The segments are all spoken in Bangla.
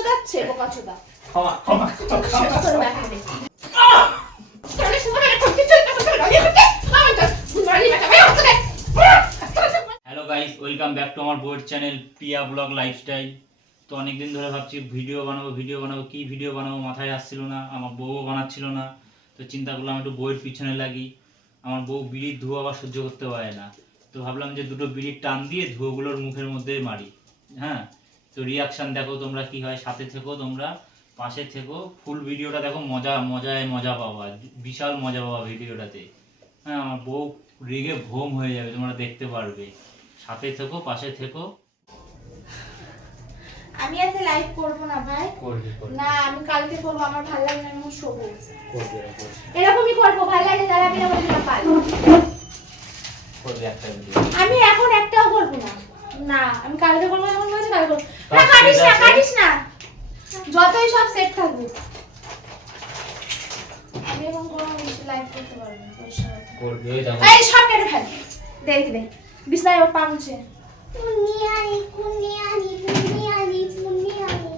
চোদাচ্ছে বোকা চোদা ক্ষমা ক্ষমা। Hello guys welcome back to আমার বইয়ের চ্যানেল প্রিয়া ব্লগ লাইফস্টাইল তো অনেকদিন ধরে ভাবছি ভিডিও বানাবো ভিডিও বানাবো। কি ভিডিও বানাবো মাথায় আসছিল না আমার বউও বানাচ্ছিল না। তো চিন্তা করলাম একটু বইয়ের পিছনে লাগি। আমার বউ বিড়ির ধোঁয়া আবার সহ্য করতে পারে না। তো ভাবলাম যে দুটো বিড়ির টান দিয়ে ধোঁয়াগুলোর মুখের মধ্যে মারি। হ্যাঁ? তো রিয়াকশান দেখো তোমরা কি হয় সাথে থেকো তোমরা পাশে থেকো ফুল ভিডিওটা দেখো মজা মজায় মজা পাবা বিশাল মজা পাবা ভিডিওটাতে হ্যাঁ আমার বউ রেগে ভোম হয়ে যাবে তোমরা দেখতে পারবে। সাথে থেকো পাশে থেকো। আমি আজকে লাইভ করব না ভাই। করবে করবে। না আমি কালকে করব আমার ভালো লাগে না আমি শোবো। করবে এরকমই করব ভালো লাগে তাহলে আমি আমার দিলাম কাল করবে একটা ভিডিও আমি এখন একটাও করব না। না আমি কালকে করব এমন বলছি কালকে করব না কাটিস না কাটিস না। যতই সব সেট থাকবে আমি এখন কোনো লাইভ করতে পারব না। করবে ওই দেখো। এই সব কেটে ফেল। দেখ দে বিছনায় ওর পামছে পুনিয়ানি পুনিয়ানি পুনিয়ানি পুনিয়ানি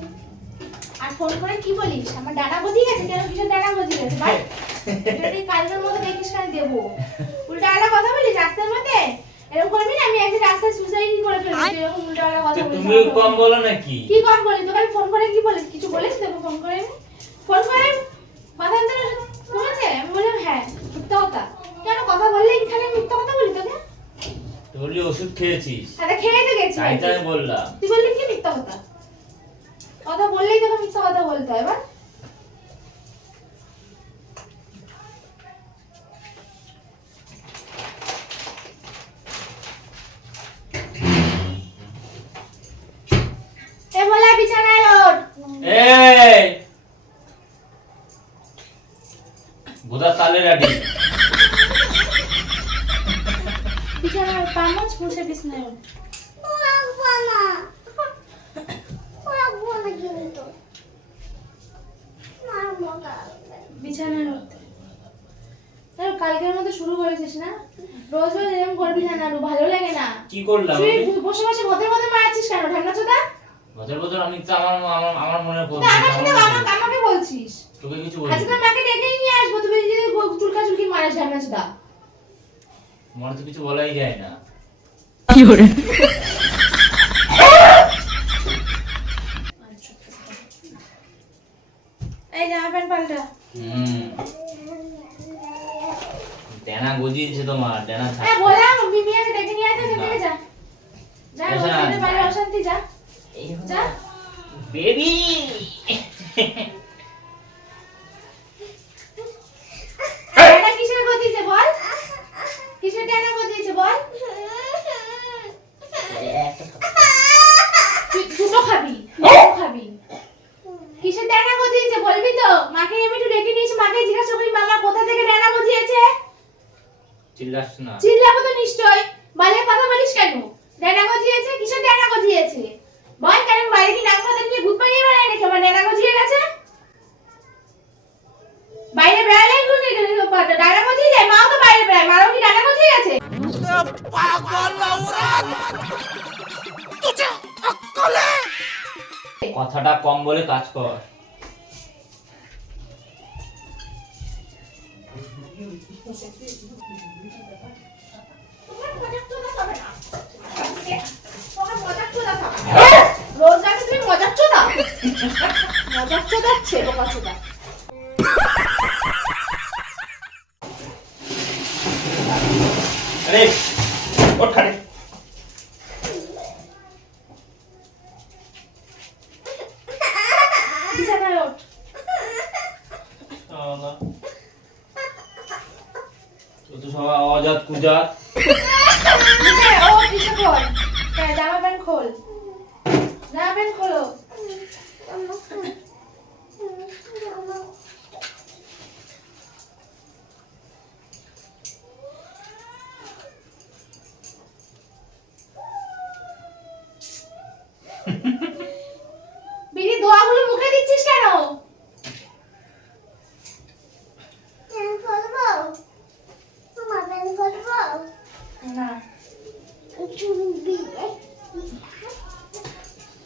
আর ফোন করে কি বলিস? আমার ডানা গজিয়ে গেছে কেন কিসের ডানা গজিয়ে গেছে? ভাই এটা তুই কালকের মতো দেখিস কেন দেবো? উল্টা আলা কথা বলিস রাস্তার মধ্যে? এরকম করবি না আমি একদিন রাস্তায় সুসাইড করে ফেলবি এরকম উল্টা কথা বলিস তুমি কম বলো নাকি? কি কম বলি? তোকে আমি ফোন করে কি বলিস কিছু বলিস তোকে ফোন করে ফোন করে কথা বলতে কমেছে আমি বললাম হ্যাঁ মিথ্যা কথা। কেন কথা বললেই খালি মিথ্যা কথা বলি তোকে? বললি ওষুধ খেয়েছিস? তাহলে খেয়ে তো গেছি। তাই বললাম। তুই বললি কি মিথ্যা কথা? কথা বললেই তোকে মিথ্যা কথা বলতে হয় এবার এ বলা বিছানায় ওঠ এই বোধা তালে রাডি। বিছানায় কালকের মতো শুরু করেছিস না? রোজ রোজ এরকম করবি না ভালো লাগে না। কি করলাম তুই বসে বসে মধ্যে মধ্যে মারাচ্ছিস কেন? ঠান্ডা চোদা আমি আমার আমার মনে পড়ছে। আমাকে বলছিস। তোকে কিছু আজকে বলছি তো মাকে ডেকে নিয়ে আসব। তুমি যদি চুলকা চুলকি মারিস ঠান্ডা চোদা মনে তো কিছু বলাই যায় না। এই জামা প্যান্ট পাল্টা হুম ডেনা গজিয়েছে তোমার ডেনা হ্যাঁ বললাম বিমিয়াকে ডেকে নিয়ে আসতে থেকে যা যা এসে না। রোজ বাইরে অশান্তি যা যা বেবি ডেনা কিসের গদিয়েছে বল কিসের ডেনা গদিয়েছে বল তুই দুটো খাবি দুটো খাবি কিসের ডেনা গজিয়েছে বলবি তো মাকে আমি একটু ডেকে নিয়েছি মাকে জিজ্ঞাসা করি মামা কোথা থেকে ডেনা গজিয়েছে চিল্লাস না। চিল্লাবো তো নিশ্চয়। কথা বলিস কেন? ডেনা গজিয়েছে? কিসের ডেনা গজিয়েছে? বল কেন বাইরে কি নাক মাথা নিয়ে ভূত পালিয়ে বেড়ায় নাকি? আমার ডেনা গজিয়ে গেছে। বাইরে বেড়ালে ডানা গজিয়ে যায়? মাও তো বাইরে বেড়ায়। মারও কি ডানা গজিয়ে গেছে? কথাটা কম বলে কাজ কর। তোমার মজাক চোদা হবে না তোমার মজাক চোদা হবে রোজ রাতে তুমি মজাক চোদা মজাক চোদাচ্ছে বোকা চোদা আরে ওঠ খাটে বিছানায় ওঠ তো তো সবাই অজাত কুজাত নিচে ও নিচে খোল হ্যাঁ জামা প্যান্ট খোল জামা প্যান্ট খোলো বিড়ি দোয়াগুলো মুখে দিচ্ছিস কেন?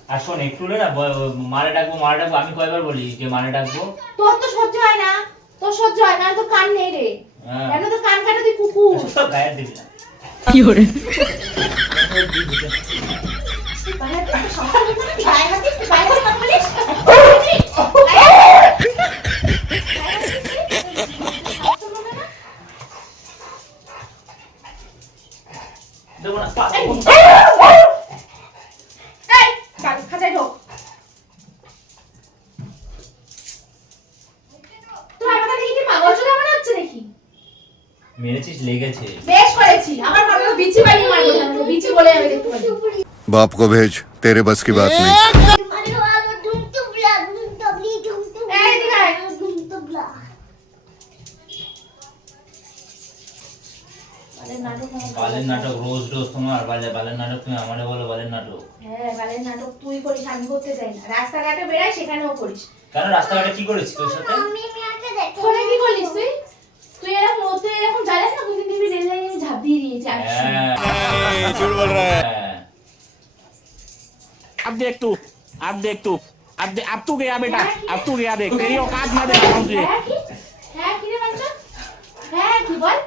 আর শোন একটু না মারে ডাকবো মারে ডাকবো আমি কয়বার বলি যে মারে ডাকবো? তোর তো সহ্য হয় না। তোর সহ্য হয় না তো কান নেই রে। হ্যাঁ। কেন তো কান কাটা তুই কুকুর? সব গায়ের দিবি না বাইরে থেকে সংসার করতে না, তুই গায়ে হাত দিস, তুই গায়ে হাত কথা বলিস? দেবো না পা- এই, কাল খাঁচায় ঢোক। তোর আমার কাছে কি পাগল চোদা মনে হচ্ছে নাকি? মেরেছিস লেগেছে বেশ করেছি আমার মনে হয় বিচি বানিয়ে মারবো না, বিচি বলে আমি দেখতে পাচ্ছি बाप को भेज तेरे बस की बात नहीं আলো আলো ডুম টুবলা ডুম টুবলি ডুম টুবলি এই দিকে আয়। ডুম টুবলা বালের নাটক আমার ভালো বালের লাগে না। নাটক রোজ রোজ তোমার বালে বালের নাটক তুমি আমারে বলো বালের নাটক হ্যাঁ বালের নাটক তুই করিস আমি করতে চাই না রাস্তাঘাটে বেড়াই সেখানেও করিস কেন রাস্তাঘাটে কি করেছি তোর সাথে আমি মিয়াকে দেখে ফোনে কি করলিস তুই তুই এরকম তুই এরকম জানিস না কোনদিন টিভি রেল লাইনে আমি ঝাঁপ দিয়ে দিয়েছি আর হ্যাঁ হ্যাঁ। अब देख तू अब देख तू अब दे, अब तू गया बेटा अब तू गया देख तेरी औकात मैं देख रहा हूँ तुझे হ্যাঁ কি হ্যাঁ কি রে বাঞ্চন হ্যাঁ কি বল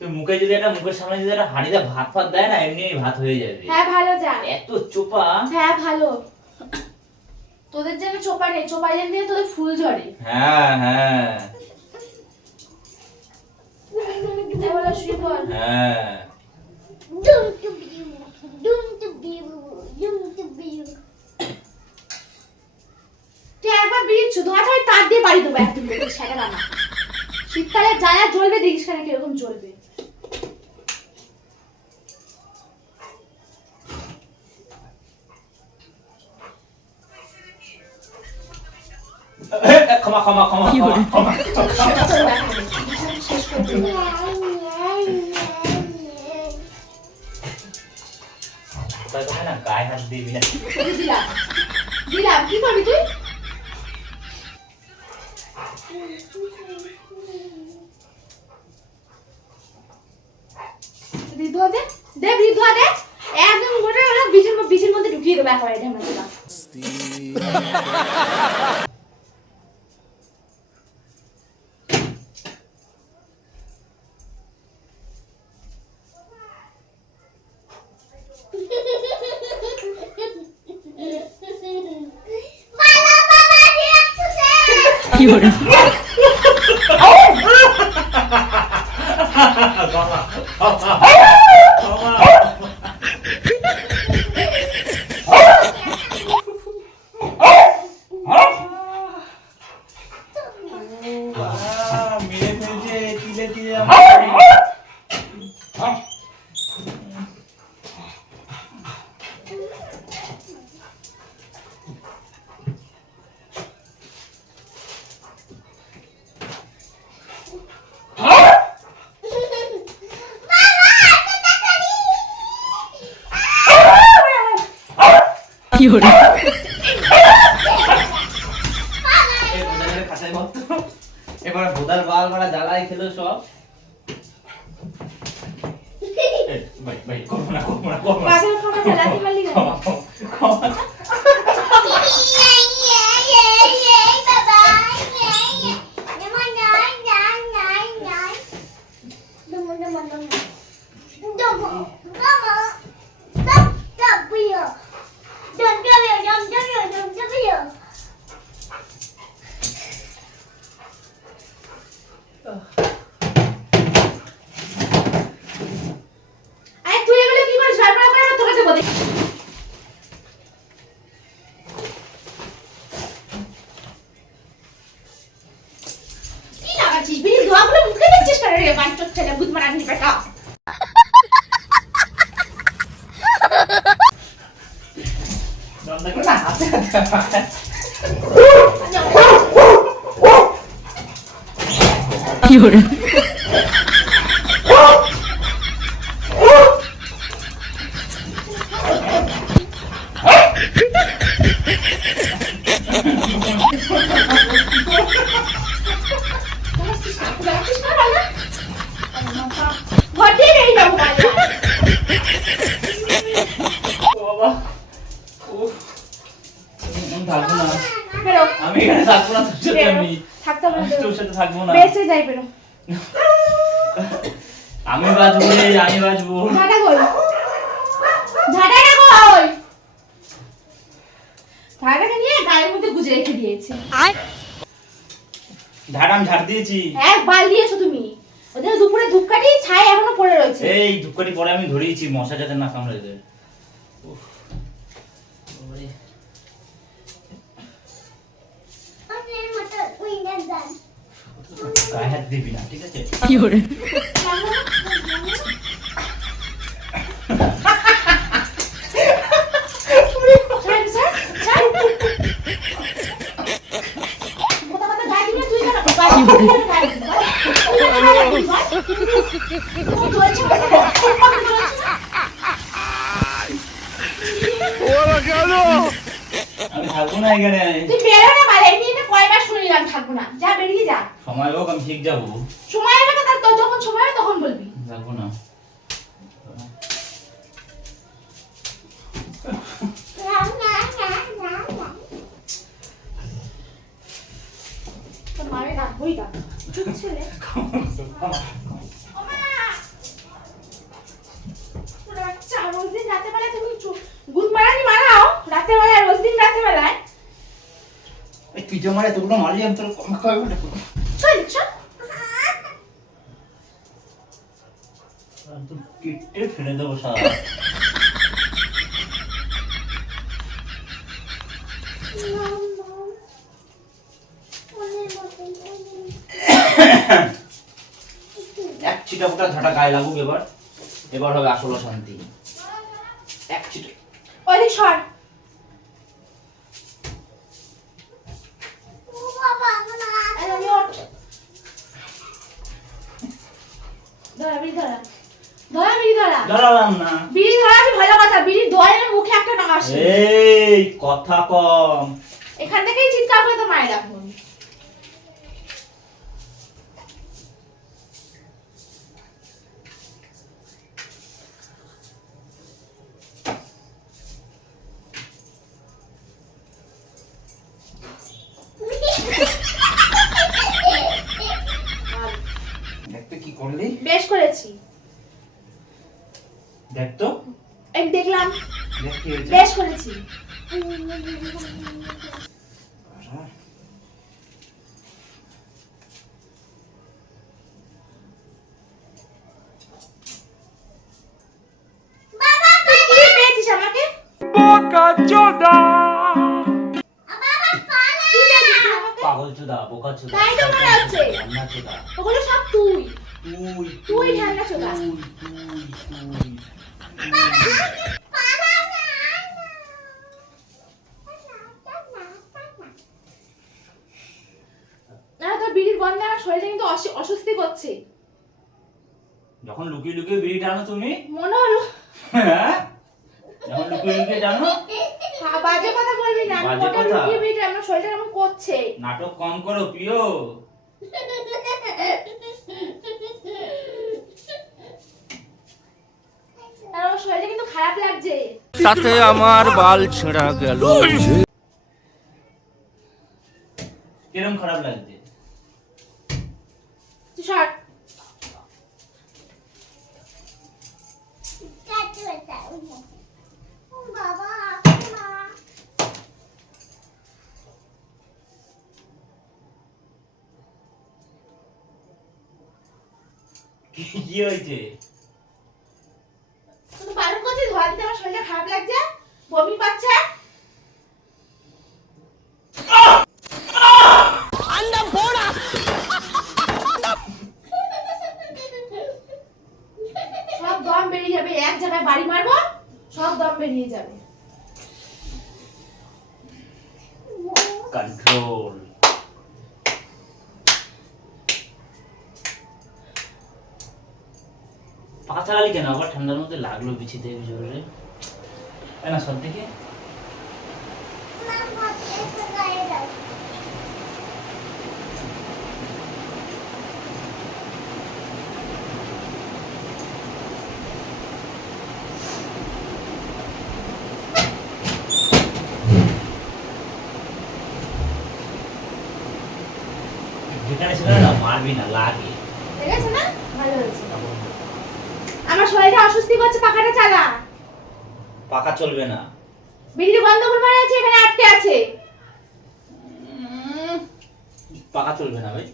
তুই মুখে যদি একটা মুখের সামনে যদি একটা হাঁড়িতে ভাত ফাত দেয় না এমনি ভাত হয়ে যাবে হ্যাঁ ভালো যা এত চোপা হ্যাঁ ভালো তোদের যেন চোপা নেই চোপাই যেন দিয়ে তোদের ফুল ঝরে হ্যাঁ হ্যাঁ এই বলো শুয়ে পড় হ্যাঁ তুই একবার বিড়িচ্ছু ধোঁয়া ছাড়া তার দিয়ে বাড়ি দেবো একদিন সেটা না শীতকালে যারা জ্বলবে দেখিস কেন কীরকম জ্বলবে। ক্ষমা ক্ষমা ক্ষমা ক্ষমা ক্ষমা। গায়ে হাত দিবি। না দিলাম। দিলাম। কি করবি তুই? বৃদ্ধ দে। দে দে। একদম গোটা বিচের মধ্যে ঢুকিয়ে দেবে এখন এটা আমরা Ay. দন্দা করে না হাতে হাতে ঘটিয়ে নেই ঝাঁটা কই? ঝাঁটাটা কই? ঝাঁটাকে নিয়ে গায়ের মধ্যে গুজে রেখে দিয়েছে। ঝাড় আমি ঝাড় দিয়েছি। এক বাল দিয়েছ তুমি। ওদের দুপুরে ধূপকাঠি ছাই এখনও পড়ে রয়েছে। এই ধূপকাঠি পরে আমি ধরিয়েছি মশা যাতে না কামড়ে দেয়। গায়ে হাত দিবি না ঠিক আছে? কেন? আমি থাকব না এখানে তুই বেরো না এই নিয়ে কয়বার শুনিলাম থাকব না। যা বেরিয়ে যা। সময় হোক আমি ঠিক যাব সময় হবে তার যখন সময় হবে তখন বলবি। না না না না না তোর মারে ডাকবোই ডাক। চুপ ছেলে। ওমা! তোর বাচ্চা, রোজ দিন রাতের বেলায় তুমি গুদ মারানি মারাও, রাতের বেলায়, রোজ দিন বেলায়। তুই যে মারে তোগুলো মারলি আমি তোর কম চল, চল। তো কেটে ফেলে দেবো সারা অন্যের মতো এক চিটা গায়ে লাগুক এবার এবার হবে আসল শান্তি এক চিটা ওইদিক সর। কথা, মুখে একটা টাকা কথা কম। এখান থেকেই চিৎকার করে তো মায়ের রাখুন দেখতে কি করলি বেশ করেছি দেখ তো। এই দেখলাম। বেশ করেছি? পাগল চোদা বোকা চোদা। তাই তো মনে হচ্ছে। রান্না চোদা। ওগুলো সব তুই। তুই ঠান্ডা বিড়ির গন্ধে আমার কিন্তু অস্বস্তি করছে। যখন লুকিয়ে লুকিয়ে বিড়ি টানো তুমি? মনে হলো হ্যাঁ? যখন লুকিয়ে লুকিয়ে টানো? বাজে কথা বলবি না। বাজে কথা? লুকিয়ে বিড়ি আমার শরীরটা করছে? নাটক কম করো প্রিয় আর আমার শরীরটা কিন্তু খারাপ লাগছে। তাতে আমার বাল ছেঁড়া গেল। কিরম খারাপ লাগছে? তুই সর। বাবা মা কি কি হয়েছে শুধু বারণ করছিস ধোয়া দিতে আমার শরীরটা খারাপ লাগছে? বমি পাচ্ছে? সব দম বেরিয়ে যাবে। এক জায়গায় বাড়ি মারবো সব দম বেরিয়ে যাবে। কন্ট্রোল পাতা কেন? আবার ঠান্ডার মধ্যে লাগল বিছিতে জোরে। না সব দেখি আমার শরীরটা অস্বস্তি করছে পাখাটা চালা। পাকা চলবে না। বিল্লি করে মারা আছে এখানে আটকে আছে। পাকা চলবে না ভাই।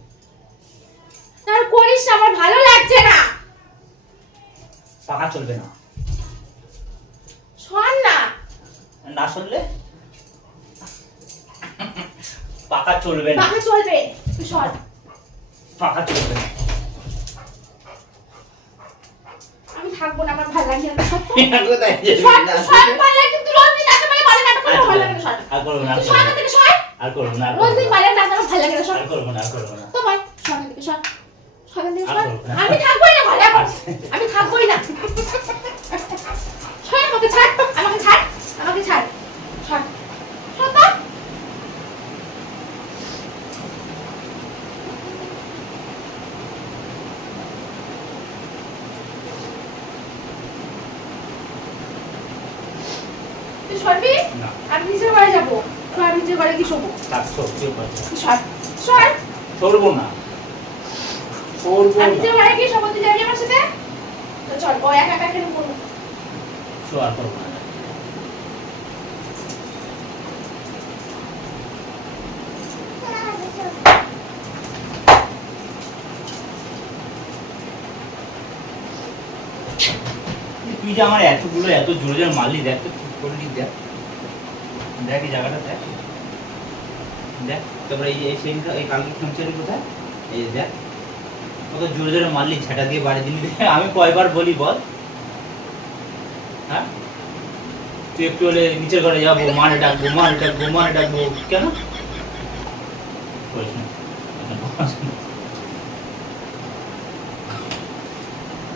আর করিস না, আমার ভালো লাগছে না। পাকা চলবে না। শোন না। না শুনলে? পাকা চলবে না। পাখা চলবে। তুই সর পাকা চলবে না। আমি থাকবোই না ঘরে আমি থাকবোই না। সর আমাকে ছাড় আমাকে ছাড় আমাকে ছাড় সর সর তো। তুই সরবি না আমি নিচের ঘরে যাব তো আমি নিচের ঘরে কি শোবো থাক সর কেউ করছে তুই সর। সর। সরবো না। সরবো আমি না। নিচের কি শোবো তুই যাবি আমার সাথে? তো চল ও একা একা কেন করব সো করব না। তুই যে আমার এতগুলো এত জোরে জোরে মারলি দেখ তো ঠিক করলি দেখ। দেখ এই জায়গাটা দেখ। দেখ এই সেইটা এই কালকে কোথায়? এই দেখ, কত জোরে জোরে মারলি দিয়ে বাড়ি দিলি। আমি কয়বার বলি বল। হ্যাঁ? তুই একটু হলে নিচের ঘরে যাব, মারে ডাকবো মারে ডাকবো মারে ডাকবো। কেন?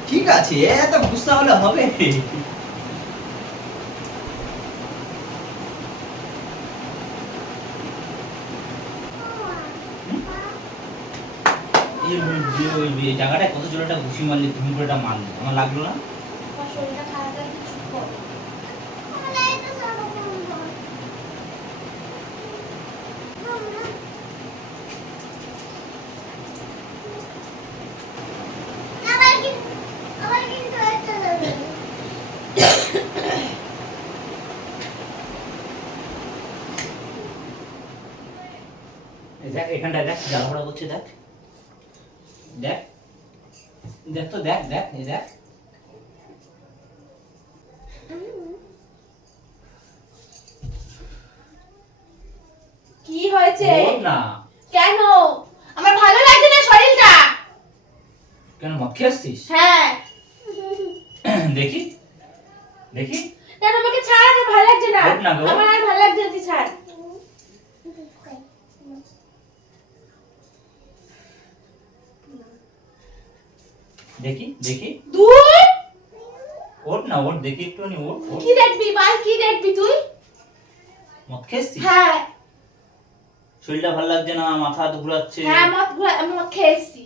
ঠিক আছে, এত গুসা হলে হবে এই ওই- জায়গাটায় কত জোরে একটা ঘুষি মারলি ধুম করে একটা মারলি? আমার লাগল না? দেখ এখানটায় দেখ জ্বালা পড়া করছে দেখ। দেখ। দেখ তো দেখ দেখ এই দেখ। কি হয়েছে? না। কেন? আমার ভালো লাগছে না শরীরটা। কেন মদ খেয়ে আসছিস? হ্যাঁ। দেখি। দেখি। কেন আমাকে ছাড় আমার ভালো লাগছে না। আমার আর ভালো লাগছে না ছাড়। দেখি দেখি। দুই। ওর না ওর দেখি একটু নি ওর কি দেখবি ভাই কি দেখবি তুই? মত খেয়েছিস? হ্যাঁ। শরীরটা ভালো লাগছে না মাথা ঘুরাচ্ছে? হ্যাঁ মদ মত খেয়েছি।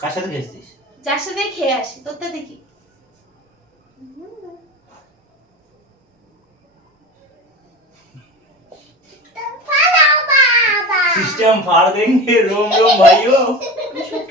কার সাথে খেয়েছিস? যার সাথে খেয়ে আসি তোরটা দেখি। সিস্টেম ফাড় দেন রোম রোম ভাইও।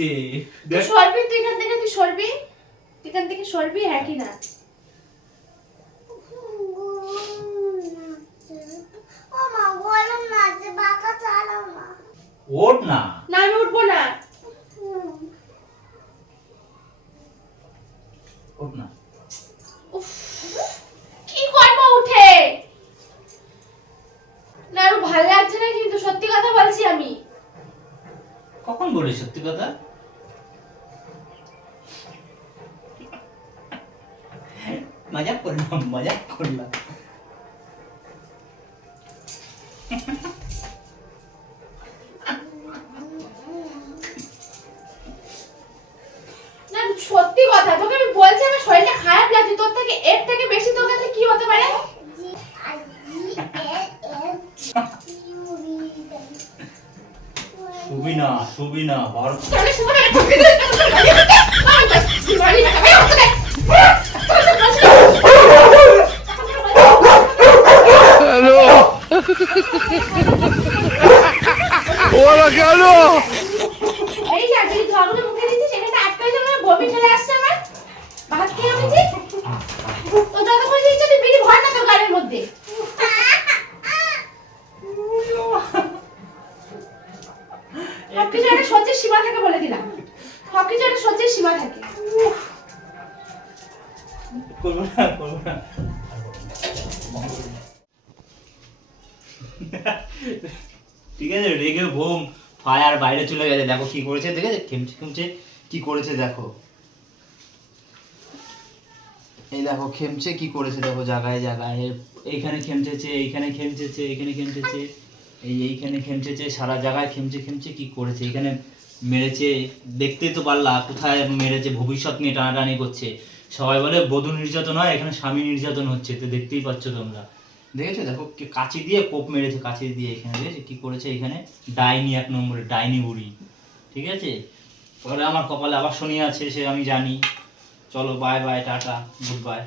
হয়েছে দেখ। সরবি তুই এখান থেকে তুই সরবি? এখান থেকে সরবি? হ্যাঁ কি না? ও মা গরম লাগছে বাঁকা চালাও না ওঠ না। না আমি উঠবো না। ওঠ না। কি করব উঠে? না আরও ভালো লাগছে না কিন্তু সত্যি কথা বলছি আমি। কখন বলিস সত্যি কথা? মজা করলাম মজা করলাম। সত্যি কথা তোকে আমি বলছি আমার শরীরটা খারাপ লাগছে তোর থেকে এর থেকে বেশি তোর কাছে কি হতে পারে? সুবিনা সুবিনা ভারত দে, ঠকে ঠিক আছে, রেগে বোম ফায়ার বাইরে চলে গেছে, দেখো কি করেছে দেখেছে খেমছে খেমছে, কি করেছে দেখো। এই দেখো, খেমছে, কি করেছে দেখো, জায়গায় জায়গায়। এইখানে খেমচেছে এইখানে খেমচেছে এইখানে খেমচেছে এই এইখানে খেমচেছে সারা জায়গায় খেমচে খেমচে কি করেছে? এখানে মেরেছে দেখতেই তো পারলা, কোথায় মেরেছে, ভবিষ্যৎ নিয়ে টানাটানি করছে। সবাই বলে, বধূ নির্যাতন হয়, এখানে স্বামী নির্যাতন হচ্ছে, তো দেখতেই পাচ্ছ তোমরা। দেখেছ? দেখো কাঁচি দিয়ে কোপ মেরেছে, কাঁচি দিয়ে এখানে, দেখেছ? কি করেছে এখানে? ডাইনি এক নম্বরে, ডাইনি বুড়ি। ঠিক আছে? পরে আমার কপালে আবার শনি আছে, সে আমি জানি। চলো bye bye tata good by